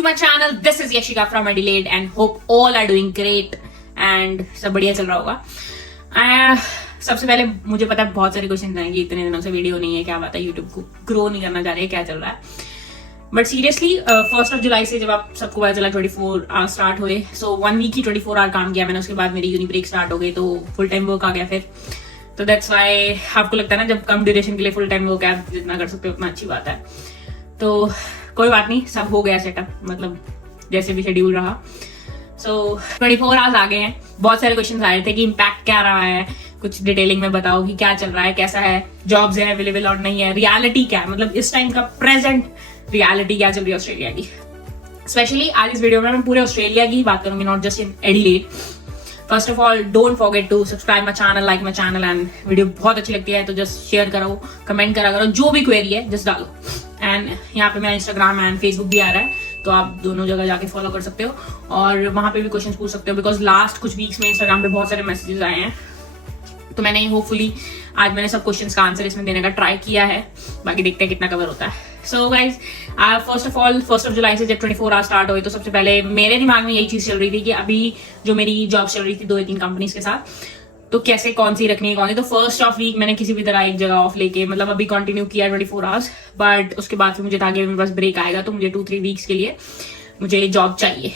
to my channel. This is Yashika from Adelaide and hope all are doing great and सब बढ़िया चल रहा होगा. सबसे पहले मुझे पता है बहुत सारे क्वेश्चन आएंगे, इतने दिनों से वीडियो नहीं है, क्या बात है, यूट्यूब को ग्रो नहीं करना चाह रहे, क्या चल रहा है. बट सीरियसली 1 जुलाई से जब आप सबको पता चला 24 आवर स्टार्ट हुए, सो 1 वीक ही 24 आवर काम किया मैंने. उसके बाद मेरी यूनी ब्रेक स्टार्ट हो गई तो फुल टाइम वर्क आ गया फिर. तो दैट्स वाई आपको लगता है ना जब कम ड्यूरेशन के लिए फुल टाइम वर्क आप जितना कर सकते हो उतना अच्छी बात है. तो कोई बात नहीं, सब हो गया सेटअप, मतलब जैसे भी शेड्यूल रहा. सो 24 आवर्स आ गए हैं. बहुत सारे क्वेश्चन आ रहे थे कि इम्पैक्ट क्या रहा है, कुछ डिटेलिंग में बताओ कि क्या चल रहा है, कैसा है, जॉब्स है अवेलेबल और नहीं है, रियलिटी क्या है, मतलब इस टाइम का प्रेजेंट रियलिटी क्या चल रही है ऑस्ट्रेलिया की. स्पेशली आज इस वीडियो में मैं पूरे ऑस्ट्रेलिया की बात करूंगी, not just in Adelaide. First of all don't forget to subscribe my channel, like my channel, and video बहुत अच्छी लगती है तो जस्ट शेयर करो, कमेंट करा करो, जो भी क्वेरी है जस्ट डालो. एंड यहाँ पे मेरा इंस्टाग्राम एंड फेसबुक भी आ रहा है तो आप दोनों जगह जाके फॉलो कर सकते हो और वहां पे भी क्वेश्चन पूछ सकते हो. बिकॉज लास्ट कुछ वीक्स में इंस्टाग्राम पे बहुत सारे मैसेजेस आए हैं तो मैंने होपफुली आज मैंने सब क्वेश्चंस का आंसर इसमें देने का ट्राई किया है. बाकी देखते हैं कितना कवर होता है. So guys first of all 1 जुलाई से जब 24 आवर स्टार्ट हुए तो सबसे पहले मेरे दिमाग में यही चीज चल रही थी कि अभी जो मेरी जॉब चल रही थी 2-3 कंपनीज के साथ, तो कैसे कौन सी रखनी है कौन सी. तो फर्स्ट ऑफ वीक मैंने किसी भी तरह एक जगह ऑफ लेके मतलब अभी कंटिन्यू किया 24 आवर्स. बट उसके बाद फिर मुझे था कि मेरे पास ब्रेक आएगा तो मुझे 2-3 वीक्स के लिए मुझे जॉब चाहिए.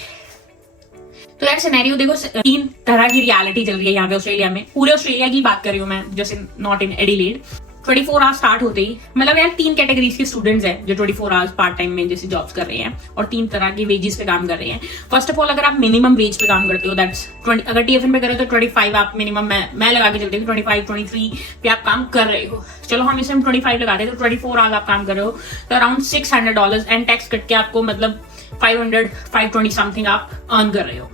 तो यार सिनेरियो देखो, 3 तरह की रियलिटी चल रही है यहाँ पे ऑस्ट्रेलिया में. पूरे ऑस्ट्रेलिया की बात कर रही हूँ मैं, जैसे not in Adelaide. 24 hours start होते ही मतलब यार 3 कैटेगरीज के स्टूडेंट्स हैं जो 24 आवर्स पार्ट टाइम में जैसे जॉब्स कर रहे हैं और 3 तरह के वेजेस पे काम कर रहे हैं. फर्स्ट ऑफ ऑल अगर आप मिनिमम वेज पे काम करते हो दैट्स 20, अगर टीएफएन पे करें तो 25 आप मिनिमम मैं लगा के चलती हूँ 25-23 पे आप काम कर रहे हो. चलो हम इसमें 25 लगाते हैं तो 24 आवर्स आप काम कर रहे हो तो अराउंड $600 एंड टैक्स कट के आपको मतलब 520 समथिंग आप अर्न कर रहे हो.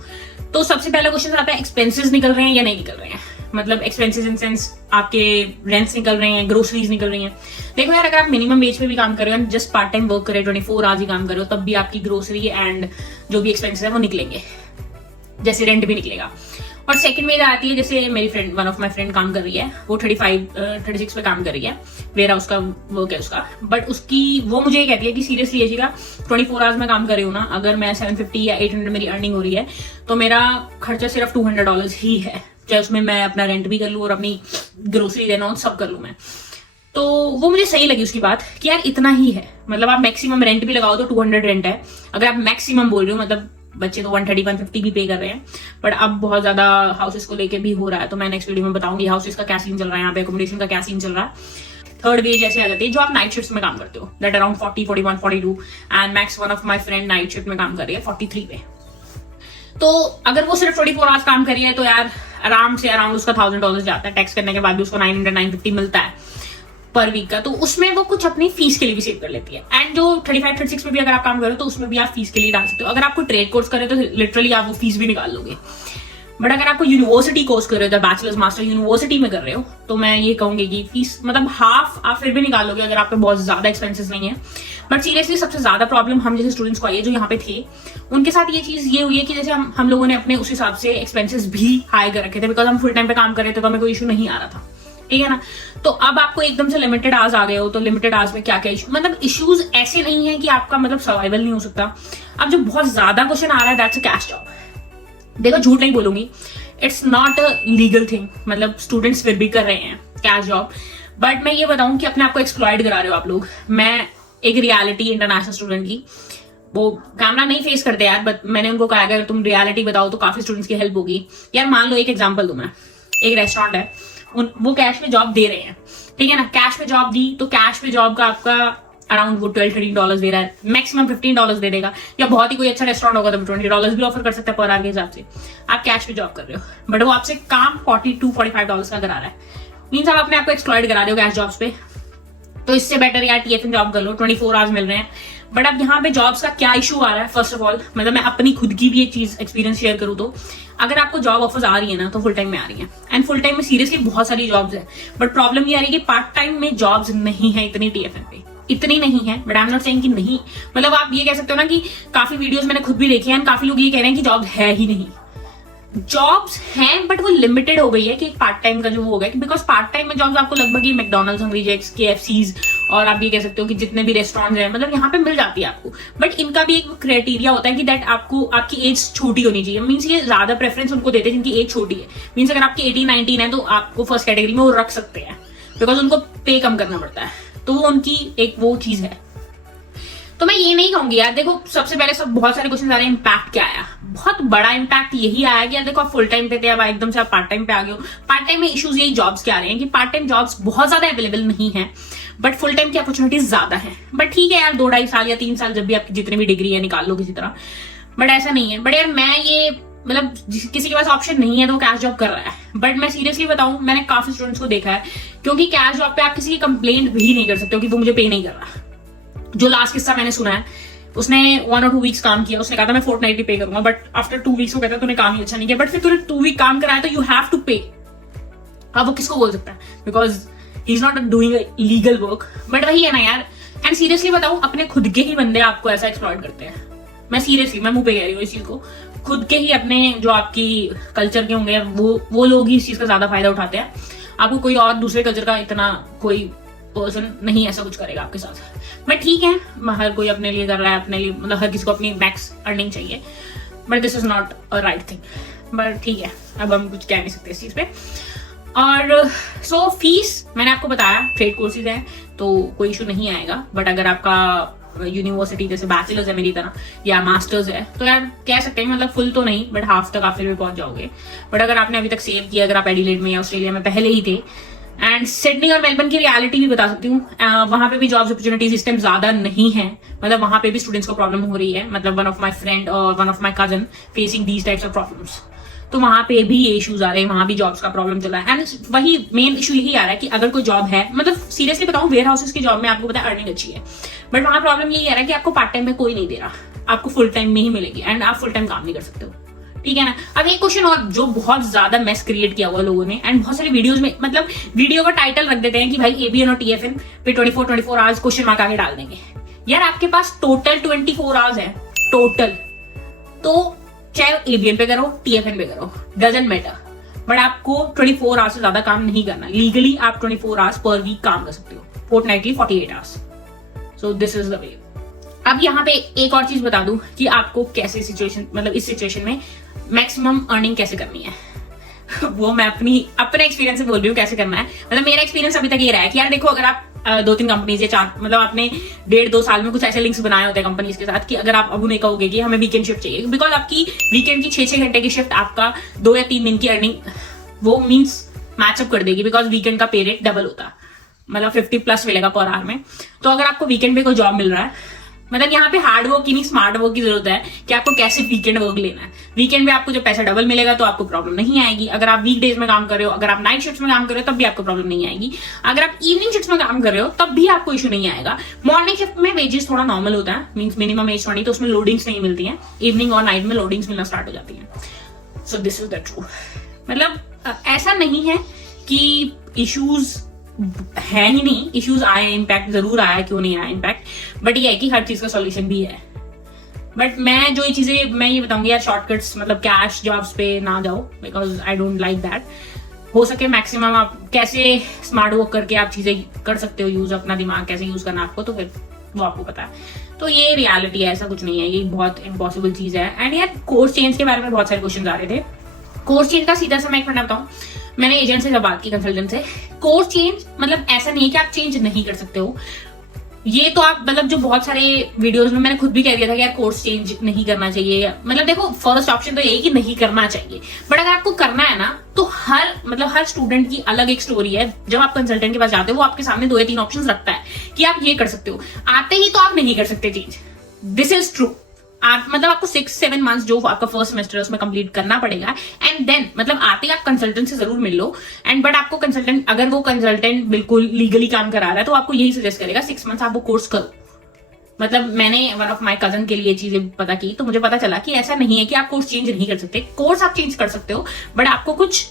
तो सबसे पहला क्वेश्चन आता है एक्सपेंसेस निकल रहे हैं या नहीं निकल रहे हैं. मतलब एक्सपेंसेस इन सेंस आपके रेंट्स निकल रहे हैं, ग्रोसरीज निकल रही हैं. देखो यार अगर आप मिनिमम वेज पे भी काम कर रहे हो, जस्ट पार्ट टाइम वर्क कर रहे हो, 24 आवर्स ही काम कर रहे हो, तब भी आपकी ग्रोसरी एंड जो भी एक्सपेंसेस है वो निकलेंगे, जैसे रेंट भी निकलेगा. और सेकंड वेज आती है जैसे मेरी friend, one of my friend काम कर रही है, वो 36 पे काम कर रही है, वेयर हाउस का वर्क है उसका. बट उसकी वो मुझे ये कहती है कि सीरियसली ऐसी का 24 आवर्स में काम कर रही हूँ ना, अगर मैं 750 या 800 मेरी अर्निंग हो रही है तो मेरा खर्चा सिर्फ $200 ही है, चाहे उसमें मैं अपना रेंट भी कर लूँ और अपनी ग्रोसरी देना सब कर लूँ मैं. तो वो मुझे सही लगी उसकी बात कि यार इतना ही है. मतलब आप मैक्सिमम रेंट भी लगाओ तो 200 रेंट है. अगर आप मैक्सिमम बोल रहे हो, मतलब बच्चे तो 130-150 भी पे कर रहे हैं, बट अब बहुत ज्यादा हाउसेस को लेके भी हो रहा है. तो मैं नेक्स्ट वीडियो में बताऊंगी हाउसेस का क्या सीन चल रहा है, यहाँ पे अकोमोडेशन का क्या सीन चल रहा है. थर्ड वेज ऐसे आ जाती है जो आप नाइट शिफ्ट में काम करते हो, that around 40, 41, 42 and max one of my friend night shift में काम कर रही है 43 पे. तो अगर वो सिर्फ 24 आवर्स काम कर रही है तो यार आराम से अराउंड उसका $1000 जाता है. टैक्स करने के बाद भी उसको 900-950 मिलता है पर वीक का. तो उसमें वो कुछ अपनी फीस के लिए भी सेव कर लेती है. एंड जो 35-36 में भी अगर आप काम करो तो उसमें भी आप फीस के लिए डाल सकते हो. अगर आपको ट्रेड कोर्स करे तो लिटरली आप वो फीस भी निकाल लोगे. बट अगर आपको यूनिवर्सिटी कोर्स कर रहे हो, बैचलर्स मास्टर यूनिवर्सिटी में कर रहे हो, तो मैं ये कहूंगी कि फीस मतलब हाफ आप फिर भी निकाल लोगे अगर आप पे बहुत ज्यादा एक्सपेंसेस नहीं है. बट सीरियसली सबसे ज्यादा प्रॉब्लम हम जैसे स्टूडेंट्स को आई है जो यहाँ पे थे, उनके साथ ये चीज ये हुई है कि जैसे हम लोगों ने अपने उस हिसाब से एक्सपेंसेस भी हाई कर रखे थे, बिकॉज हम फुल टाइम पे काम कर रहे थे तो हमें कोई इशू नहीं आ रहा था, ठीक है ना. तो अब आपको एकदम से लिमिटेड आवर्स आ गए हो तो लिमिटेड आवर्स में क्या क्या इशू, मतलब इश्यूज ऐसे नहीं है कि आपका मतलब सर्वाइवल नहीं हो सकता. अब जो बहुत ज्यादा क्वेश्चन आ रहा है दैट्स अ कैश जॉब. देखो झूठ नहीं बोलूंगी, it's not a legal thing, मतलब स्टूडेंट्स फिर भी कर रहे हैं कैश जॉब. बट मैं ये बताऊं कि अपने आप को एक्सप्लॉइट करा रहे हो आप लोग. मैं एक रियलिटी इंटरनेशनल स्टूडेंट की, वो कैमरा नहीं फेस करते यार, बट मैंने उनको कहा अगर तुम रियलिटी बताओ तो काफी स्टूडेंट्स की हेल्प होगी. यार मान लो एक एग्जांपल दूं मैं, एक रेस्टोरेंट है, वो कैश पे जॉब दे रहे हैं, ठीक है ना. कैश पे जॉब दी तो कैश पे जॉब का आपका अराउंड वो $12-13 दे रहा है, मैक्सिमम $15 दे देगा. या बहुत ही कोई अच्छा रेस्टोरेंट होगा तो $20 भी ऑफर कर सकता है पर आवर के हिसाब से. आप कैश पे जॉब कर रहे हो बट वो आपसे काम $42-45 का करा रहा है. मीन्स आप अपने आपको एक्सप्लॉइट करा रहे हो कैश जॉब्स पे. तो इससे बेटर यार टीएफएन जॉब कर लो, 24 आवर्स मिल रहे हैं. बट अब यहाँ पे जॉब्स का क्या इशू आ रहा है, फर्स्ट ऑफ ऑल मतलब मैं अपनी खुद की भी एक चीज एक्सपीरियंस शेयर करूँ तो अगर आपको जॉब ऑफर्स आ रही है ना तो फुल टाइम में आ रही है. एंड फुल टाइम में सीरियसली बहुत सारी जॉब्स है, बट प्रॉब्लम ये आ रही है कि पार्ट टाइम में जॉब्स नहीं है इतनी टीएफएन पे, इतनी नहीं है. But I am not saying कि नहीं, मतलब आप ये कह सकते हो ना कि काफी वीडियोस मैंने खुद भी देखे हैं, काफी लोग ये कह रहे हैं कि जॉब है ही नहीं. जॉब्स हैं बट वो लिमिटेड हो गई है कि एक पार्ट टाइम का जो हो गया, बिकॉज पार्ट टाइम में जॉब्स आपको लगभग ही मैकडोनल्ड्स, हंग्री जैक्स, KFCs और आप ये कह सकते हो कि जितने भी रेस्टोरेंट्स हैं मतलब यहाँ पे मिल जाती है आपको। बट इनका भी एक क्राइटेरिया होता है कि दैट आपको आपकी एज छोटी होनी चाहिए। मीन्स ये ज्यादा प्रेफरेंस उनको देते हैं जिनकी एज छोटी है। मीन्स अगर आपकी 18-19 है तो आपको फर्स्ट कैटेगरी में वो रख सकते हैं, बिकॉज उनको पे कम करना पड़ता है, तो वो उनकी एक वो चीज है। तो मैं ये नहीं कहूंगी यार, देखो सबसे पहले सब बहुत सारे क्वेश्चन आ रहे हैं, इम्पैक्ट क्या आया? बहुत बड़ा इम्पैक्ट यही आया कि यार देखो आप फुल टाइम पे थे, अब एकदम से आप पार्ट टाइम पे आ गए हो। पार्ट टाइम में इश्यूज यही जॉब्स के आ रहे हैं कि पार्ट टाइम जॉब्स बहुत ज्यादा अवेलेबल नहीं है, बट फुल टाइम की अपॉर्चुनिटीज ज्यादा है। बट ठीक है यार, 2-2.5 साल या 3 साल जब भी आपकी जितनी भी डिग्री है निकाल लो किसी तरह, बट ऐसा नहीं है। बट यार मैं ये मतलब किसी के पास ऑप्शन नहीं है तो वो कैश जॉब कर रहा है। बट मैं सीरियसली बताऊं, मैंने काफी स्टूडेंट्स को देखा है, क्योंकि कैश जॉब पे आप किसी की कंप्लेंट भी नहीं कर सकते हो कि वो मुझे पे नहीं कर रहा। जो लास्ट किस्सा मैंने सुना है, उसने 1 और 2 वीक्स काम किया, उसने कहा था मैं फोर्टनाइटली पे करूंगा, बट आफ्टर 2 वीक्स वो कहता तूने काम ही अच्छा नहीं किया, बट फिर तूने 2 वीक काम कराया तो यू हैव टू पे। अब वो किसको बोल सकता है, because he is not doing legal work. But वही है ना यार, एंड सीरियसली बताऊं, अपने खुद के ही बंदे आपको ऐसा एक्सप्लॉइट करते हैं। मैं सीरियसली, मैं मुंह पे कह रही हूँ इस चीज को, खुद के ही अपने जो आपकी कल्चर के होंगे वो लोग ही इस चीज का ज्यादा फायदा उठाते हैं। आपको कोई और दूसरे कल्चर का इतना कोई पर्सन नहीं ऐसा कुछ करेगा आपके साथ। बट ठीक है, हर कोई अपने लिए कर रहा है, अपने लिए मतलब हर किसी को अपनी मैक्स अर्निंग चाहिए, but this is not a right thing. But ठीक है, अब हम कुछ कह नहीं सकते इस चीज पे। और सो फीस मैंने आपको बताया, ट्रेड कोर्सेज है तो कोई इशू नहीं आएगा। बट अगर आपका यूनिवर्सिटी जैसे बैचलर्स है मेरी तरह या मास्टर्स है तो यार कह सकते हैं मतलब फुल तो नहीं बट हाफ तक आप फिर भी पहुंच जाओगे। बट अगर आपने अभी तक सेव किया, अगर आप एडिलेड में या ऑस्ट्रेलिया में पहले ही थे, एंड सिडनी और मेलबर्न की रियलिटी भी बता सकती हूँ, वहां पे भी जॉब्स अपॉर्चुनिटीज इस टाइम ज्यादा नहीं है। मतलब वहां पे भी स्टूडेंट्स को प्रॉब्लम हो रही है। मतलब वन ऑफ माई फ्रेंड और one of my cousin facing these types of problems. तो वहां पे भी ये इश्यूज आ रहे हैं, वहां भी जॉब्स का प्रॉब्लम चल रहा है। एंड वही मेन इशू यही आ रहा है कि अगर कोई जॉब है, मतलब सीरियसली बताऊं, वेयर हाउसेस की जॉब में आपको पता है अर्निंग अच्छी है, बट वहां प्रॉब्लम यही आ रहा है कि आपको पार्ट टाइम में कोई नहीं दे रहा, आपको फुल टाइम में ही मिलेगी एंड आप फुल टाइम काम नहीं कर सकते हो। ठीक है ना। अब एक क्वेश्चन और जो बहुत ज्यादा मेस क्रिएट किया हुआ लोगों ने, एंड बहुत सारे वीडियोस में, मतलब वीडियो का टाइटल रख देते हैं कि भाई ABN और TFN पे 24 आवर्स क्वेश्चन मार्क आगे डाल देंगे। यार आपके पास टोटल 24 आवर्स है टोटल, तो चाहे ABN पे करो TFN पे करो, डजंट मैटर, बट आपको 24 आवर्स से ज्यादा काम नहीं करना। लीगली आप 24 आवर्स पर वीक काम कर सकते हो, fortnightly 48 hours. So this is the way. अब यहाँ पे एक और चीज बता दूं कि आपको कैसे सिचुएशन, मतलब इस सिचुएशन में मैक्सिमम अर्निंग कैसे करनी है वो मैं अपने एक्सपीरियंस से बोल रही हूँ कैसे करना है। मतलब मेरा एक्सपीरियंस अभी तक ये रहा है कि यार देखो, अगर आप 2-3 कंपनीज या 4, मतलब आपने 1.5-2 साल में कुछ ऐसे लिंक्स बनाए होते हैं कंपनीज के साथ कि अगर आप अब उन्हें कहोगे कि हमें वीकेंड शिफ्ट चाहिए, बिकॉज आपकी वीकेंड की 6-6 घंटे की शिफ्ट आपका 2 या 3 दिन की अर्निंग वो मीन्स मैचअप कर देगी, बिकॉज वीकेंड का पे रेट डबल होता है, मतलब 50+ मिलेगा पर आवर में। तो अगर आपको वीकेंड पे कोई जॉब मिल रहा है, मतलब यहाँ पे हार्ड वर्क की नहीं स्मार्ट वर्क की जरूरत है कि आपको कैसे वीकेंड वर्क लेना है। वीकेंड में आपको जब पैसा डबल मिलेगा तो आपको प्रॉब्लम नहीं आएगी। अगर आप वीकडेज में काम कर रहे हो, अगर आप नाइट शिफ्ट में काम कर रहे हो तब भी आपको प्रॉब्लम नहीं आएगी। अगर आप इवनिंग शिफ्ट में काम कर रहे हो तब भी आपको इशू नहीं आएगा। मॉर्निंग शिफ्ट में वेजेस थोड़ा नॉर्मल होता है, मीन्स मिनिमम एज 20, तो उसमें लोडिंग्स नहीं मिलती है। इवनिंग और नाइट में लोडिंग्स मिलना स्टार्ट हो जाती है। So this is the true. मतलब ऐसा नहीं है कि इश्यूज है ही नहीं, इश्यूज आए, इम्पैक्ट जरूर आया, क्यों नहीं आया इम्पैक्ट, बट ये है कि हर चीज का सॉल्यूशन भी है। बट मैं जो ये चीजें मैं ये बताऊंगी यार, शॉर्टकट्स मतलब कैश जॉब्स पे ना जाओ, because I don't like that. हो सके मैक्सिमम आप कैसे स्मार्ट वर्क करके आप चीजें कर सकते हो यूज, अपना दिमाग कैसे यूज करना आपको, तो फिर वो आपको पता है। तो ये रियलिटी है, ऐसा कुछ नहीं है, ये बहुत इम्पॉसिबल चीज है। एंड यार कोर्स चेंज के बारे में बहुत सारे क्वेश्चन आ रहे थे। कोर्स चेंज का सीधा सा मैं एक मिनट बताऊं, मैंने एजेंट से जब बात की, कंसल्टेंट से, कोर्स चेंज मतलब ऐसा नहीं है कि आप चेंज नहीं कर सकते हो। ये तो आप मतलब जो बहुत सारे वीडियोस में मैंने खुद भी कह दिया था कि यार कोर्स चेंज नहीं करना चाहिए। मतलब देखो फर्स्ट ऑप्शन तो यही कि नहीं करना चाहिए, बट अगर आपको करना है ना तो हर स्टूडेंट की अलग एक स्टोरी है। जब आप कंसल्टेंट के पास जाते हो वो आपके सामने 2 या 3 ऑप्शन रखता है कि आप ये कर सकते हो, आते ही तो आप नहीं कर सकते चेंज। This is true. आप मतलब आपको 6-7 मंथ्स जो आपका फर्स्ट सेमेस्टर है उसमें कंप्लीट करना पड़ेगा, एंड देन मतलब आते ही आप कंसल्टेंट से जरूर मिल लो। एंड बट आपको कंसल्टेंट, अगर वो कंसल्टेंट बिल्कुल लीगली काम करा रहा है तो आपको यही सजेस्ट करेगा 6 मंथ्स आप वो कोर्स करो। मतलब मैंने वन ऑफ माय कजन के लिए चीजें पता की तो मुझे पता चला कि ऐसा नहीं है कि आप कोर्स चेंज नहीं कर सकते। कोर्स आप चेंज कर सकते हो, बट आपको कुछ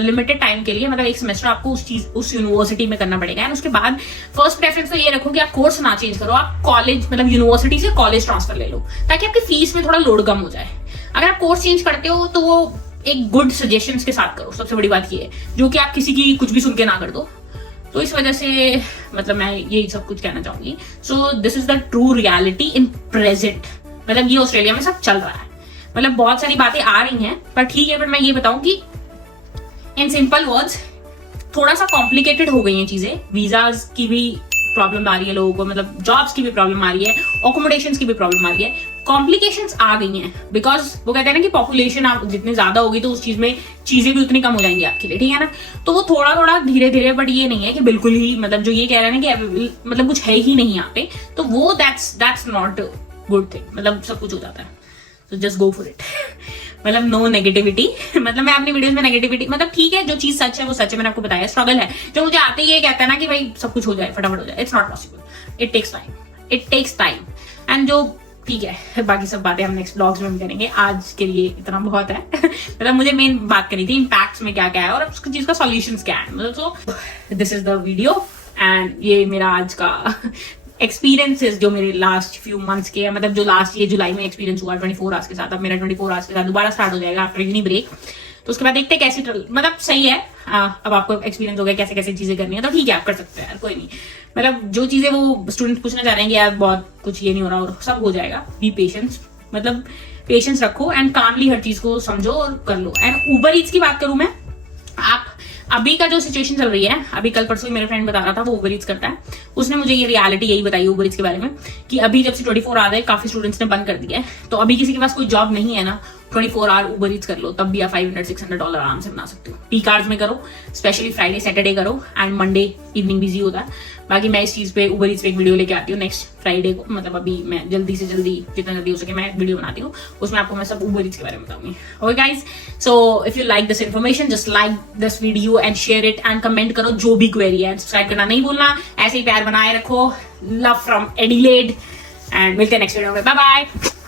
लिमिटेड टाइम के लिए, मतलब 1 सेमेस्टर आपको उस यूनिवर्सिटी में करना पड़ेगा। एंड उसके बाद फर्स्ट प्रेफरेंस तो ये रखो कि आप कोर्स ना चेंज करो, आप कॉलेज मतलब यूनिवर्सिटी से कॉलेज ट्रांसफर ले लो, ताकि आपकी फीस में थोड़ा लोड कम हो जाए। अगर आप कोर्स चेंज करते हो तो वो एक गुड सजेशंस के साथ करो, सबसे बड़ी बात ये है, जो कि आप किसी की कुछ भी सुन के ना कर दो। तो इस वजह से मतलब मैं यही सब कुछ कहना चाहूंगी। So this is the true reality in present. मतलब ये ऑस्ट्रेलिया में सब चल रहा है, मतलब बहुत सारी बातें आ रही हैं, पर ठीक है, पर मैं ये बताऊं कि इन सिंपल वर्ड्स थोड़ा सा कॉम्प्लिकेटेड हो गई हैं चीजें। वीजाज की भी प्रॉब्लम आ रही है लोगों को, मतलब जॉब्स की भी प्रॉब्लम आ रही है, अकोमोडेशन की भी प्रॉब्लम आ रही है, कॉम्प्लिकेशंस आ गई हैं। बिकॉज वो कहते हैं ना कि पॉपुलेशन आप जितनी ज्यादा होगी तो उस चीज में चीजें भी उतनी कम हो जाएंगी आपके लिए, ठीक है ना। तो वो थोड़ा थोड़ा धीरे धीरे, बट ये नहीं है कि बिल्कुल ही, मतलब जो ये कह रहे हैं ना कि मतलब कुछ है ही नहीं यहाँ पे, तो वो दैट्स नॉट गुड थिंग। मतलब सब कुछ हो जाता है, तो जस्ट गो फॉर इट। मतलब नो नेगेटिविटी। मतलब मैं अपनी वीडियोस में नेगेटिविटी, मतलब ठीक है, जो चीज सच है वो सच है, मैंने आपको बताया। स्ट्रगल है, जो मुझे आते ही ये कहता है ना कि भाई सब कुछ हो जाए, फटाफट हो जाए, it's not possible, it takes time. And जो ठीक है, बाकी सब बातें हम नेक्स्ट ब्लॉग्स में करेंगे, आज के लिए इतना बहुत है। मतलब मुझे मेन बात करनी थी इम्पैक्ट्स में क्या क्या है और उस चीज का सॉल्यूशंस क्या है। मतलब तो this is the video and ये मेरा आज का एक्सपीरियंसेस जो मेरे लास्ट फ्यू मंथ्स के है। मतलब जो लास्ट ये जुलाई में एक्सपीरियंस हुआ 24 आवर्स के साथ, अब मेरा 24 आवर्स के साथ दोबारा स्टार्ट हो जाएगा आफ्टर यूनी ब्रेक। तो उसके बाद देखते हैं कैसे, मतलब सही है। अब आपको एक्सपीरियंस हो गया कैसे कैसे चीजें करनी है, तो ठीक है, आप कर सकते हैं यार, कोई नहीं। मतलब जो चीजें वो स्टूडेंट पूछना चाह रहे हैं कि यार बहुत कुछ ये नहीं हो रहा, और सब हो जाएगा। बी पेशेंस, मतलब पेशेंस रखो एंड कामली हर चीज को समझो और कर लो। एंड उबर ईट्स की बात करूं मैं, आप अभी का जो सिचुएशन चल रही है, अभी कल परसों ही मेरा फ्रेंड बता रहा था, वो उबर ईट्स करता है, उसने मुझे ये रियलिटी यही बताई उबर ईट्स के बारे में, कि अभी जब से 24 आ रहे, काफी स्टूडेंट्स ने बंद कर दिया है, तो अभी किसी के पास कोई जॉब नहीं है ना, 24 आवर उबर ईट्स कर लो, तब भी आप $500-600 आराम से बना सकते हो। पीक आवर्स में करो, स्पेशली फ्राइडे सैटरडे करो, एंड मंडे इवनिंग बिजी होता है। बाकी मैं इस चीज पे उबर ईट्स पे एक वीडियो लेके आती हूँ नेक्स्ट फ्राइडे को, मतलब अभी मैं जल्दी से जल्दी, जितना जल्दी हो सके मैं वीडियो बनाती हूँ, उसमें आपको मैं सब उबर ईट्स के बारे में बताऊंगी। Okay guys, so if you like this information, just like this video and share it and comment करो जो भी क्वेरी है। सब्सक्राइब करना नहीं भूलना, ऐसे ही प्यार बनाए रखो। लव फ्रॉम एडिलेड, एंड मिलते हैं नेक्स्ट वीडियो में। Bye bye.